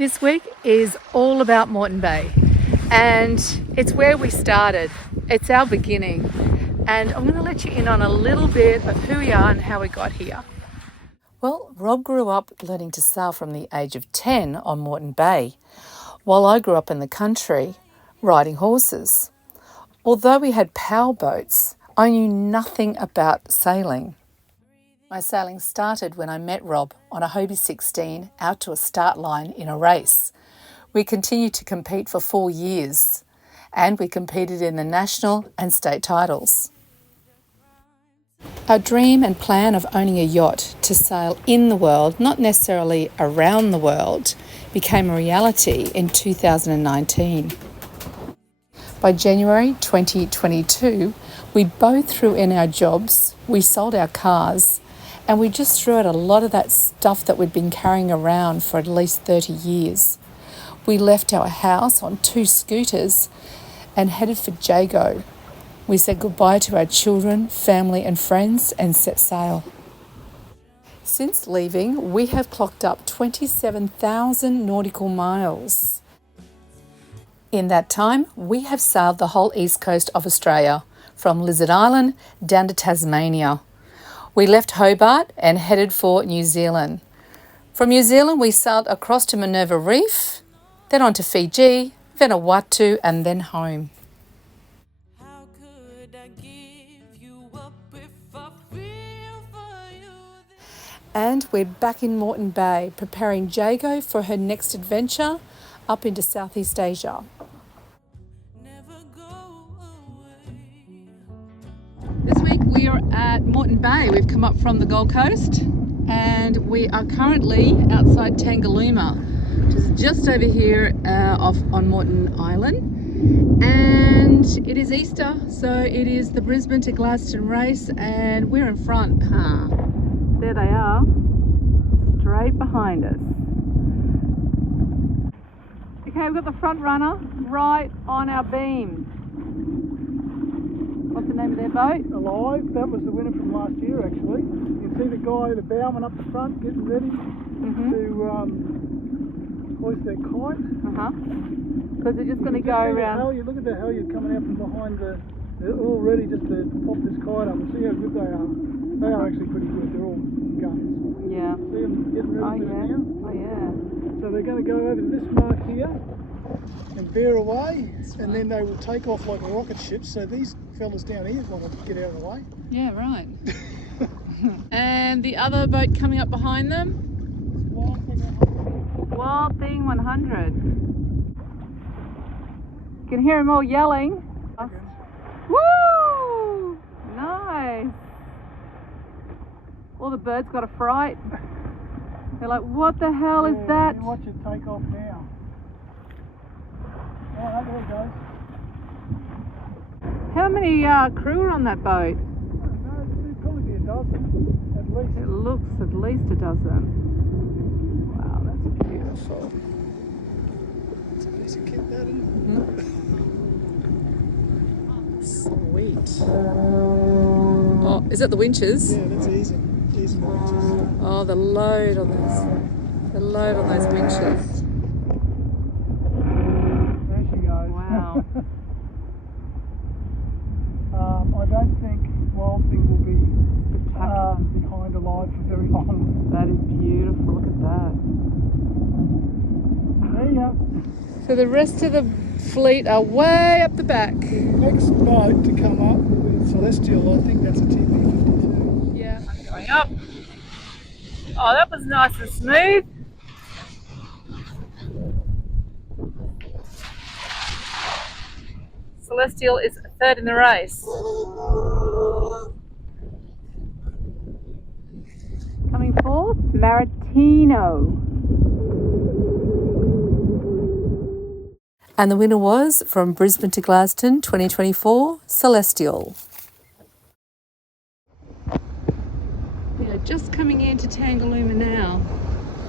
This week is all about Moreton Bay, and it's where we started. It's our beginning, and I'm going to let you in on a little bit of who we are and how we got here. Well, Rob grew up learning to sail from the age of 10 on Moreton Bay, while I grew up in the country riding horses. Although we had power boats, I knew nothing about sailing. My sailing started when I met Rob on a Hobie 16 out to a start line in a race. We continued to compete for 4 years, and we competed in the national and state titles. Our dream and plan of owning a yacht to sail in the world, not necessarily around the world, became a reality in 2019. By January 2022, we both threw in our jobs, we sold our cars, and we just threw out a lot of that stuff that we'd been carrying around for at least 30 years. We left our house on 2 scooters and headed for Jago. We said goodbye to our children, family and friends and set sail. Since leaving, we have clocked up 27,000 nautical miles. In that time, we have sailed the whole east coast of Australia, from Lizard Island down to Tasmania. We left Hobart and headed for New Zealand. From New Zealand, we sailed across to Minerva Reef, then on to Fiji, Vanuatu, and then home. And we're back in Moreton Bay, preparing Jago for her next adventure up into Southeast Asia. This week we are at Moreton Bay. We've come up from the Gold Coast and we are currently outside Tangalooma, which is just over here off on Moreton Island. And it is Easter, so it is the Brisbane to Gladstone race, and we're in front. There they are, straight behind us. Okay, we've got the front runner right on our beam. What's the name of their boat? Alive. That was the winner from last year, actually. You can see the guy, the bowman up the front, getting ready to hoist their kite. Because they're just going to go around. You look at the halyard coming out from behind they're all ready just to pop this kite up and see how good they are. They are actually pretty good. They're all guns. Yeah. See them getting ready for it now? Oh, yeah. So they're going to go over to this mark here and bear away, and then they will take off like a rocket ship. So these fellas down here want to get out of the way. Yeah, right. And the other boat coming up behind them? Wild Thing 100. You can hear them all yelling. Woo! Nice. All the birds got a fright. They're like, what the hell is that? You watch it take off now. Oh, there it goes. How many crew are on that boat? I don't know, there'd probably be a dozen, at least. It looks at least a dozen. Wow, that's beautiful. It's a piece of kit, that, isn't it? Sweet. Oh, is that the winches? Yeah, that's easy. Easy winches. Oh, the load on those. The load on those winches. There she goes. Wow. I don't think Wild Thing will be behind alive for very long. That is beautiful. Look at that. There you go. So the rest of the fleet are way up the back. The next boat to come up with Celestial, I think that's a TP52. Yeah. Going up. Oh, that was nice and smooth. Celestial is third in the race. Coming fourth, Maritino. And the winner was, from Brisbane to Gladstone 2024, Celestial. We are just coming into Tangalooma now.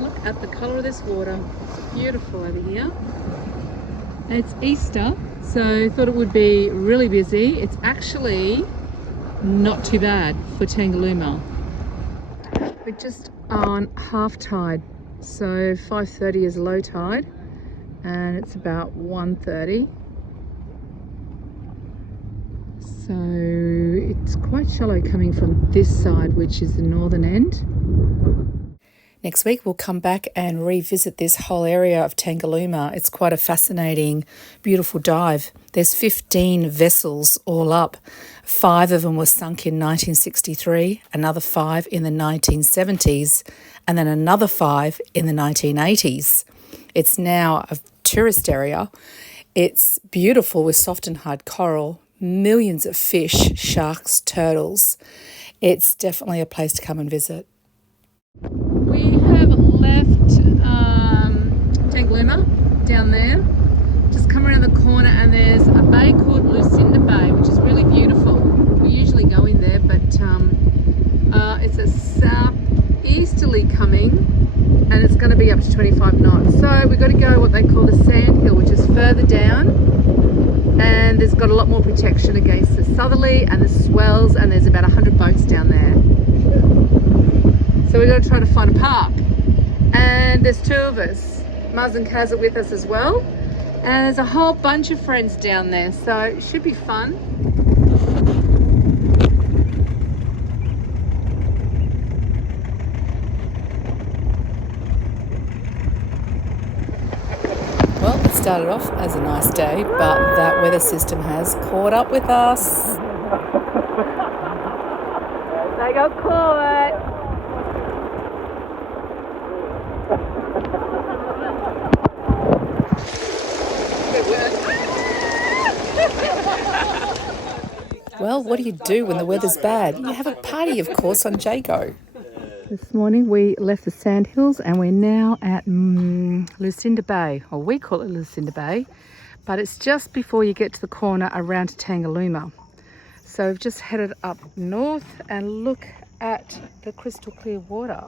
Look at the colour of this water. It's beautiful over here. It's Easter, so I thought it would be really busy. It's actually not too bad for Tangalooma. We're just on half tide So 5:30 is low tide and it's about 1:30. So it's quite shallow coming from this side, which is the northern end. Next week we'll come back and revisit this whole area of Tangalooma. It's quite a fascinating, beautiful dive. There's 15 vessels all up. 5 of them were sunk in 1963, another 5 in the 1970s, and then another 5 in the 1980s. It's now a tourist area. It's beautiful with soft and hard coral, millions of fish, sharks, turtles. It's definitely a place to come and visit. We have left Tangalooma down there. Just come around the corner and there's a bay called Lucinda Bay, which is really beautiful. We usually go in there, but it's a southeasterly coming and it's going to be up to 25 knots. So we've got to go what they call the sand hill, which is further down, and there's got a lot more protection against the southerly and the swells, and there's about 100 boats down there. So we're going to try to find a park, and there's 2 of us. Muzz and Kaz are with us as well, and there's a whole bunch of friends down there, so it should be fun. Well, it started off as a nice day, but that weather system has caught up with us. They got caught. Well, what do you do when the weather's bad? You have a party, of course, on Jago. This morning we left the sandhills and we're now at Lucinda Bay, or we call it Lucinda Bay, but it's just before you get to the corner around to Tangalooma. So we've just headed up north and look at the crystal clear water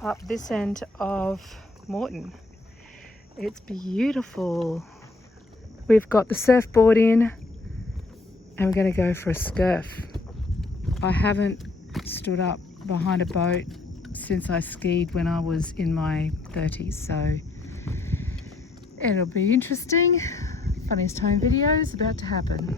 up this end of Moreton. It's beautiful. We've got the surfboard in and we're going to go for a scurf. I haven't stood up behind a boat since I skied when I was in my 30s, so it'll be interesting. Funniest home videos about to happen.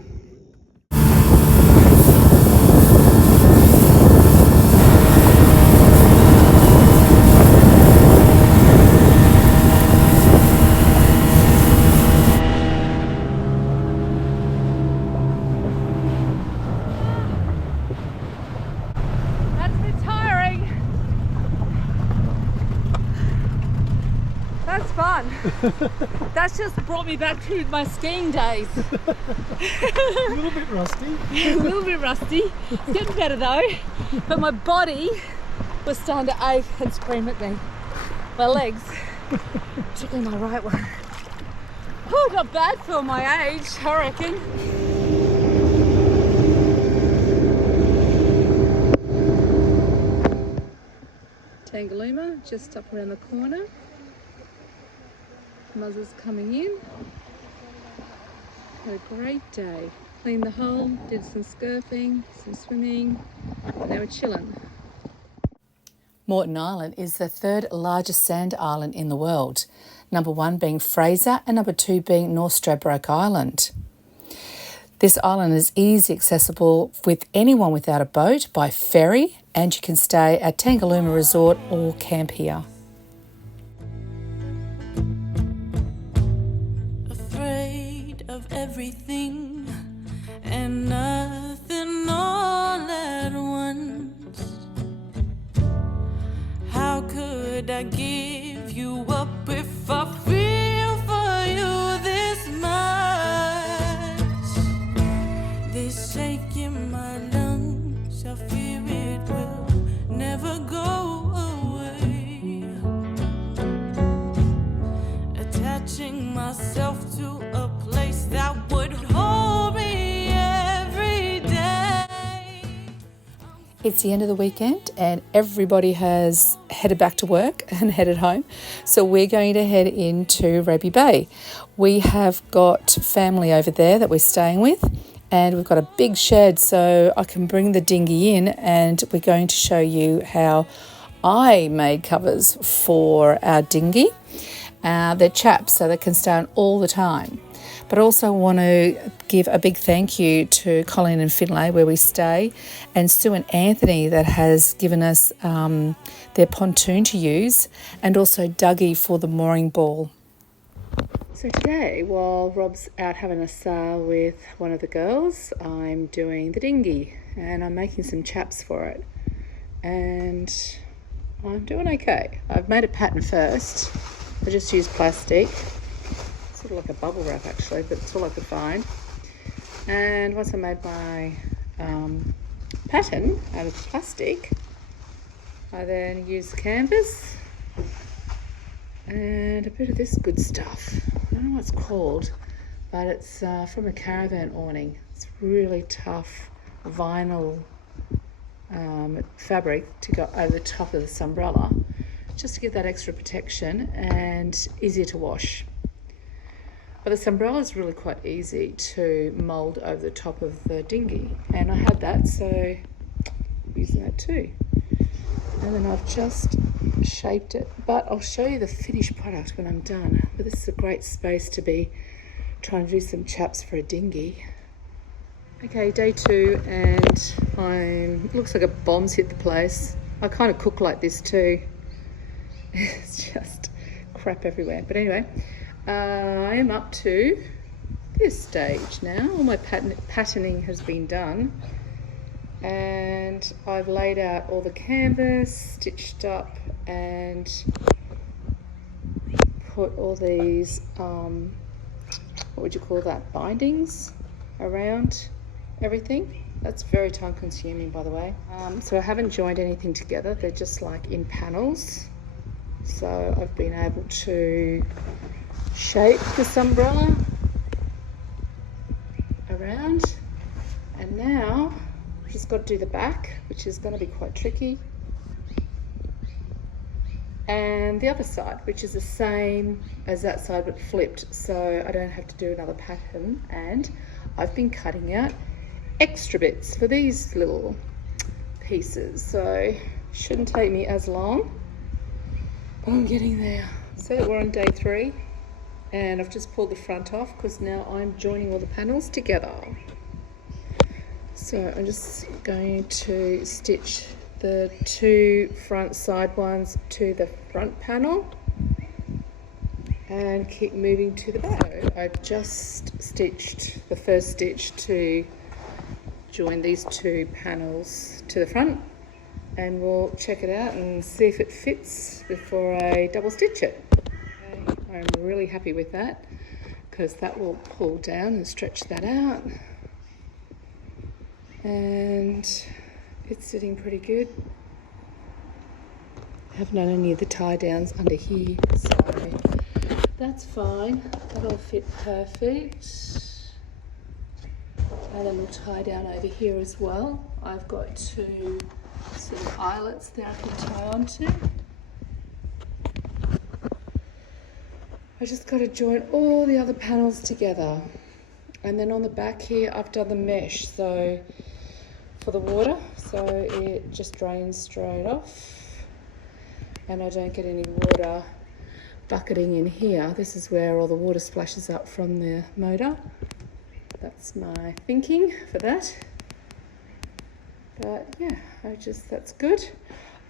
That's fun. That's just brought me back to my skiing days. A little bit rusty. A little bit rusty. It's getting better though. But my body was starting to ache and scream at me. My legs, particularly my right one. Oh, not bad for my age, I reckon. Tangalooma, just up around the corner. Muzz is coming in. Had a great day. Cleaned the hull, did some scurfing, some swimming, and they were chilling. Moreton Island is the 3rd largest sand island in the world, number 1 being Fraser and number 2 being North Stradbroke Island. This island is easily accessible with anyone without a boat by ferry, and you can stay at Tangalooma Resort or camp here. Everything and nothing all at once. How could I give you up if I feel for you this much? This ache in my lungs, I fear it will never go away. Attaching myself to a place that would hold me every day. It's the end of the weekend and everybody has headed back to work and headed home. So we're going to head into Raby Bay. We have got family over there that we're staying with, and we've got a big shed so I can bring the dinghy in, and we're going to show you how I made covers for our dinghy. They're chaps, so they can stay on all the time. But I also want to give a big thank you to Colin and Finlay, where we stay, and Sue and Anthony that has given us their pontoon to use, and also Dougie for the mooring ball. So today, while Rob's out having a sail with one of the girls, I'm doing the dinghy and I'm making some chaps for it. And I'm doing okay. I've made a pattern first. I just used plastic, sort of like a bubble wrap actually, but it's all I could find. And once I made my pattern out of plastic, I then used the canvas and a bit of this good stuff. I don't know what it's called, but it's from a caravan awning. It's really tough vinyl fabric to go over the top of this umbrella, just to give that extra protection and easier to wash. But this umbrella is really quite easy to mould over the top of the dinghy, and I had that, so I'm using that too. And then I've just shaped it, but I'll show you the finished product when I'm done. But this is a great space to be trying to do some chaps for a dinghy. Okay, day 2, and looks like a bomb's hit the place. I kind of cook like this too. It's just crap everywhere. But anyway, I am up to this stage now. All my patterning has been done, and I've laid out all the canvas, stitched up, and put all these, what would you call that, bindings around everything. That's very time consuming, by the way. So I haven't joined anything together. They're just like in panels. So I've been able to shape this umbrella around, and now I've just got to do the back, which is going to be quite tricky, and the other side, which is the same as that side but flipped, so I don't have to do another pattern. And I've been cutting out extra bits for these little pieces, so shouldn't take me as long, but I'm getting there. So we're on day 3, and I've just pulled the front off because now I'm joining all the panels together. So I'm just going to stitch the 2 front side ones to the front panel and keep moving to the back. I've just stitched the first stitch to join these 2 panels to the front, and we'll check it out and see if it fits before I double stitch it. Okay, I'm really happy with that because that will pull down and stretch that out, and it's sitting pretty good. I haven't done any of the tie downs under here, so that's fine. That'll fit perfect. And then we'll tie down over here as well. I've got 2 sort of eyelets there I can tie onto. I just got to join all the other panels together. And then on the back here, I've done the mesh, so for the water, so it just drains straight off, and I don't get any water bucketing in here. This is where all the water splashes up from the motor. That's my thinking for that. But yeah, that's good.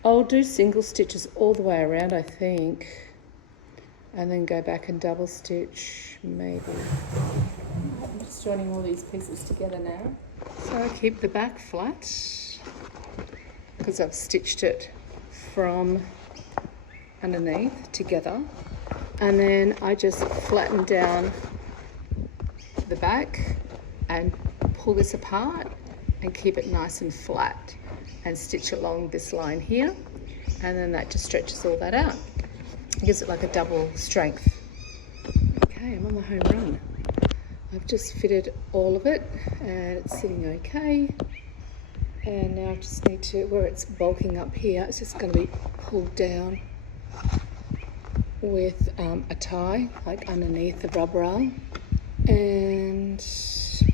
I'll do single stitches all the way around, I think, and then go back and double stitch maybe. I'm just joining all these pieces together now. So I keep the back flat because I've stitched it from underneath together, and then I just flatten down the back and pull this apart and keep it nice and flat and stitch along this line here, and then that just stretches all that out. It gives it like a double strength. Okay, I'm on the home run. I've just fitted all of it and it's sitting okay, and now I just need to, where it's bulking up here, it's just going to be pulled down with a tie like underneath the rub rail, and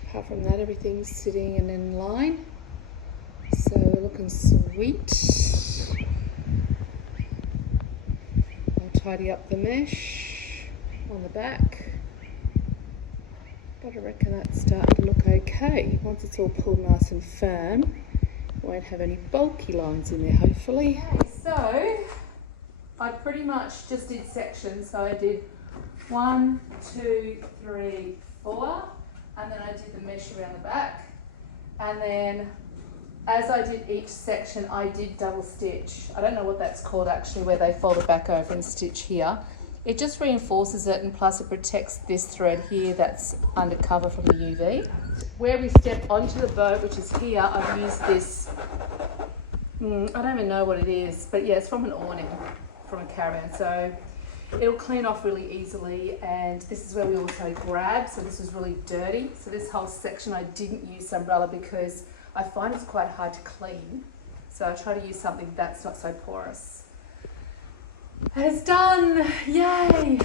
apart from that everything's sitting and in line, so we're looking sweet. tidy up the mesh on the back. But I reckon that's starting to look okay. Once it's all pulled nice and firm, won't have any bulky lines in there, hopefully. Okay, so I pretty much just did sections. So I did 1, 2, 3, 4, and then I did the mesh around the back. And then as I did each section, I did double stitch. I don't know what that's called actually, where they fold it back over and stitch here. It just reinforces it, and plus it protects this thread here that's undercover from the UV. Where we step onto the boat, which is here, I've used this, I don't even know what it is, but yeah, it's from an awning, from a caravan. So it'll clean off really easily, and this is where we also grab, so this was really dirty. So this whole section I didn't use umbrella because I find it's quite hard to clean. So I try to use something that's not so porous. And it's done! Yay!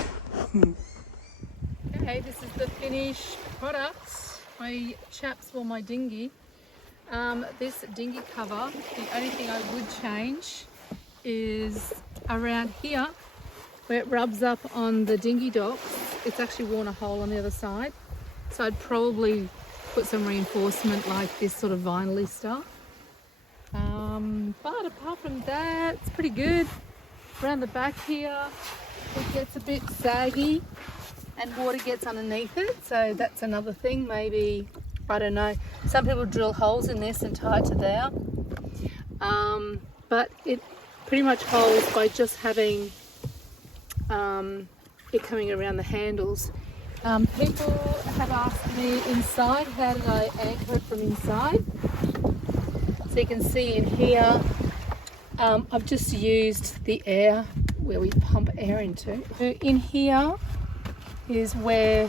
Okay, this is the finished product. My chaps for my dinghy. This dinghy cover, the only thing I would change is around here where it rubs up on the dinghy docks. It's actually worn a hole on the other side. So I'd probably put some reinforcement like this sort of vinyl-y stuff. But apart from that, it's pretty good. Around the back here, it gets a bit saggy and water gets underneath it. So that's another thing, maybe, I don't know. Some people drill holes in this and tie it to there. But it pretty much holds by just having it coming around the handles. People have asked me inside, how did I anchor it from inside? So you can see in here, I've just used the air where we pump air into. In here is where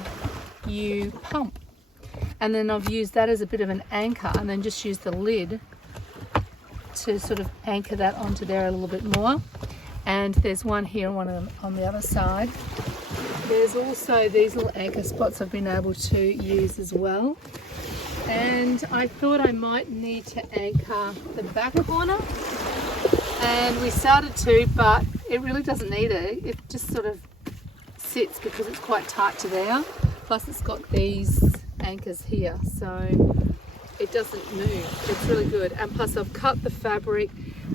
you pump. And then I've used that as a bit of an anchor, and then just used the lid to sort of anchor that onto there a little bit more. And there's one here and one on the other side. There's also these little anchor spots I've been able to use as well. And I thought I might need to anchor the back corner. And we started to, but it really doesn't need it. It just sort of sits because it's quite tight to there. Plus it's got these anchors here, so it doesn't move. It's really good. And plus I've cut the fabric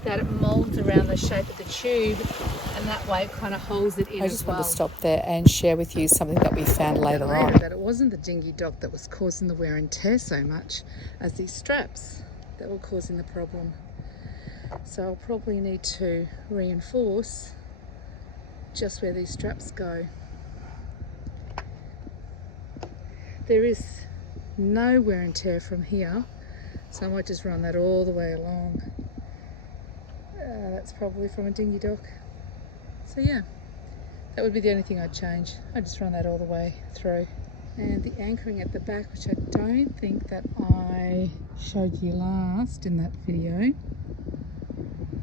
that it molds around the shape of the tube, and that way it kind of holds it in as well. I just want to stop there and share with you something that we found later on. That it wasn't the dinghy dock that was causing the wear and tear so much as these straps that were causing the problem. So I'll probably need to reinforce just where these straps go. There is no wear and tear from here, so I might just run that all the way along. That's probably from a dinghy dock. So yeah, that would be the only thing I'd change. I'd just run that all the way through. And the anchoring at the back, which I don't think that I showed you last in that video,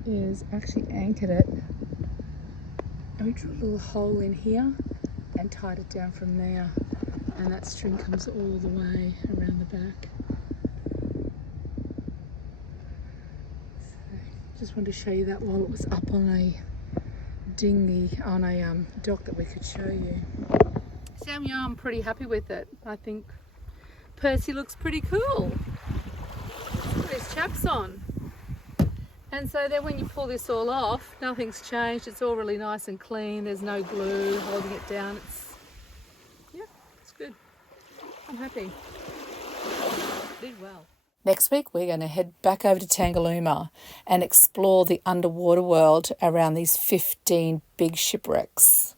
is actually anchored it. And we drew a little hole in here and tied it down from there. And that string comes all the way around the back. So just wanted to show you that while it was up on a dinghy, on a dock that we could show you. So yeah, I'm pretty happy with it. I think Percy looks pretty cool. Put his chaps on. And so then when you pull this all off, nothing's changed. It's all really nice and clean. There's no glue holding it down. It's good. I'm happy. Did well. Next week we're going to head back over to Tangalooma and explore the underwater world around these 15 big shipwrecks.